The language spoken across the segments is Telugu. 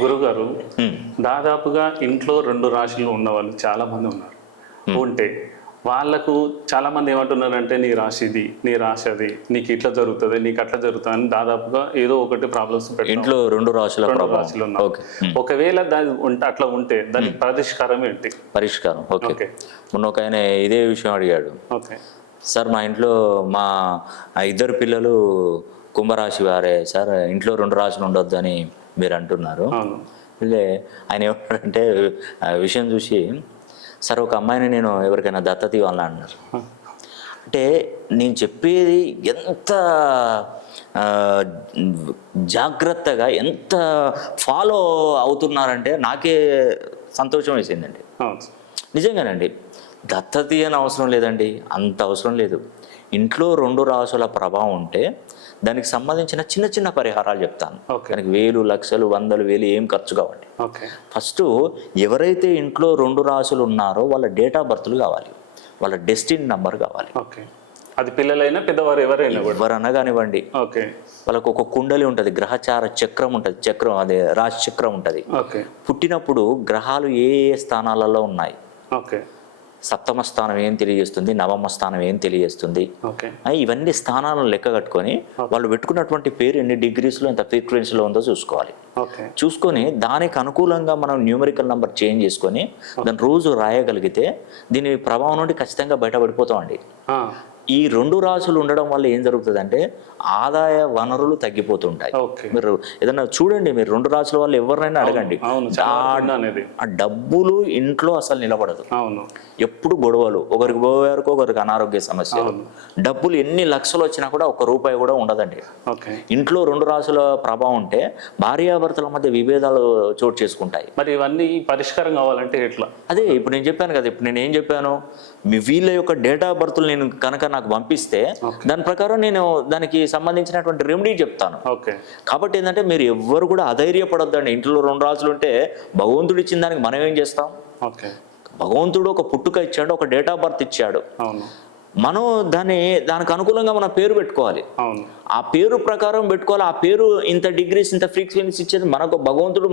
గురుగారు, దాదాపుగా ఇంట్లో 2 రాశులు ఉన్న వాళ్ళు చాలా మంది ఉన్నారు. ఉంటే వాళ్ళకు చాలా మంది ఏమంటున్నారంటే నీ రాశి ఇది, నీ రాశి అది, నీకు ఇట్లా జరుగుతుంది, నీకు అట్లా జరుగుతుంది అని దాదాపుగా ఏదో ఒకటి ప్రాబ్లమ్స్ ఇంట్లో 2 రాశులు ఉన్నాయి. ఒకవేళ దాని అట్లా ఉంటే దానికి పరిష్కారం ఏంటి? పరిష్కారం ఓకే. మొన్న ఒక ఆయన ఇదే విషయం అడిగాడు. ఓకే సార్, మా ఇంట్లో మా 2 పిల్లలు కుంభరాశి వారే సార్, ఇంట్లో 2 రాశులు ఉండొద్దు అని మీరు అంటున్నారు. అంటే ఆయన ఏమంటారంటే విషయం చూసి, సార్ ఒక అమ్మాయిని నేను ఎవరికైనా దత్తత ఇవ్వాలని అన్నారు. అంటే నేను చెప్పేది ఎంత జాగ్రత్తగా ఎంత ఫాలో అవుతున్నారంటే నాకే సంతోషం వేసిందండి. నిజంగానండి, దత్తత అని అవసరం లేదండి, అంత అవసరం లేదు. ఇంట్లో 2 రాసుల ప్రభావం ఉంటే దానికి సంబంధించిన చిన్న చిన్న పరిహారాలు చెప్తాను. దానికి 1000, లక్షలు, 100,000, 1000 ఏం ఖర్చు కావండి. ఫస్ట్ ఎవరైతే ఇంట్లో 2 రాసులు ఉన్నారో వాళ్ళ డేట్ ఆఫ్ బర్త్లు కావాలి, వాళ్ళ డెస్టినీ నంబర్ కావాలి. అది పిల్లలైనా పెద్దవారు ఎవరన్నా కానివ్వండి. వాళ్ళకు ఒక కుండలి ఉంటుంది, గ్రహచార చక్రం ఉంటుంది, చక్రం అదే రాశి చక్రం ఉంటుంది. పుట్టినప్పుడు గ్రహాలు ఏ ఏ స్థానాలలో ఉన్నాయి, సప్తమ స్థానం ఏం తెలియజేస్తుంది, నవమ స్థానం ఏం తెలియజేస్తుంది, ఇవన్నీ స్థానాలను లెక్క కట్టుకొని వాళ్ళు పెట్టుకున్నటువంటి పేరు ఎన్ని డిగ్రీస్లో ఎంత ఫ్రీక్వెన్సీలో ఉందో చూసుకోవాలి. చూసుకొని దానికి అనుకూలంగా మనం న్యూమరికల్ నెంబర్ చేంజ్ చేసుకొని దాన్ని రోజు రాయగలిగితే దీని ప్రభావం నుండి ఖచ్చితంగా బయటపడిపోతామండి. ఈ 2 రాసులు ఉండడం వల్ల ఏం జరుగుతుంది అంటే ఆదాయ వనరులు తగ్గిపోతుంటాయి. మీరు ఏదన్నా చూడండి, మీరు 2 రాసుల వాళ్ళు ఎవరినైనా అడగండి, ఆ డబ్బులు ఇంట్లో అసలు నిలబడదు. ఎప్పుడు గొడవలు, ఒకరికి పోయేవరకు ఒకరికి అనారోగ్య సమస్యలు, డబ్బులు ఎన్ని లక్షలు వచ్చినా కూడా 1 రూపాయి కూడా ఉండదండి. ఇంట్లో 2 రాసుల ప్రభావం ఉంటే భార్యాభర్తల మధ్య విభేదాలు చోటు చేసుకుంటాయి. మరి ఇవన్నీ పరిష్కారం కావాలంటే ఎట్లా? అదే ఇప్పుడు నేను చెప్పాను కదా, ఇప్పుడు నేను ఏం చెప్పాను, మీ వీళ్ళ యొక్క డేట్ ఆఫ్ బర్త్లు నేను కనుక నాకు పంపిస్తే దాని ప్రకారం నేను దానికి సంబంధించినటువంటి రెమెడీ చెప్తాను. కాబట్టి ఏంటంటే మీరు ఎవ్వరు కూడా అధైర్యపడొద్దండి. ఇంట్లో 2 రాసులు ఉంటే భగవంతుడు ఇచ్చిన దానికి మనం ఏం చేస్తాం? భగవంతుడు ఒక పుట్టుక ఇచ్చాడు, ఒక డేట్ ఆఫ్ బర్త్ ఇచ్చాడు, మనం దానికి అనుకూలంగా మన పేరు పెట్టుకోవాలి. ఆ పేరు ప్రకారం పెట్టుకోవాలి. ఆ పేరు ఇంత డిగ్రీస్ ఇంత ఫ్రీక్వెన్సీ ఇచ్చేది మనకు భగవంతుడు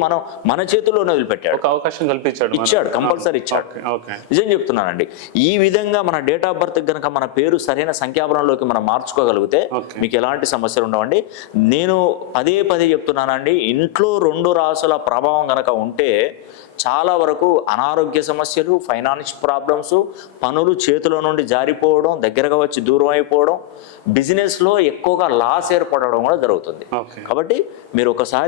మన చేతుల్లోనే వదిలిపెట్టాడు, ఒక అవకాశం కల్పించాడు, ఇచ్చాడు, కంపల్సరీ ఇచ్చాడు. నిజం చెప్తున్నానండి. ఈ విధంగా మన డేట్ ఆఫ్ బర్త్ కనుక మన పేరు సరైన సంఖ్యాబలంలోకి మనం మార్చుకోగలిగితే మీకు ఎలాంటి సమస్యలు ఉండవండి. నేను పదే పదే చెప్తున్నానండి, ఇంట్లో 2 రాసుల ప్రభావం కనుక ఉంటే చాలా వరకు అనారోగ్య సమస్యలు, ఫైనాన్స్ ప్రాబ్లమ్స్, పనులు చేతిలో నుండి జారిపోవడం, దగ్గరగా వచ్చి దూరం అయిపోవడం, బిజినెస్లో ఎక్కువగా లాస్ ఏర్పడడం కూడా జరుగుతుంది. కాబట్టి మీరు ఒకసారి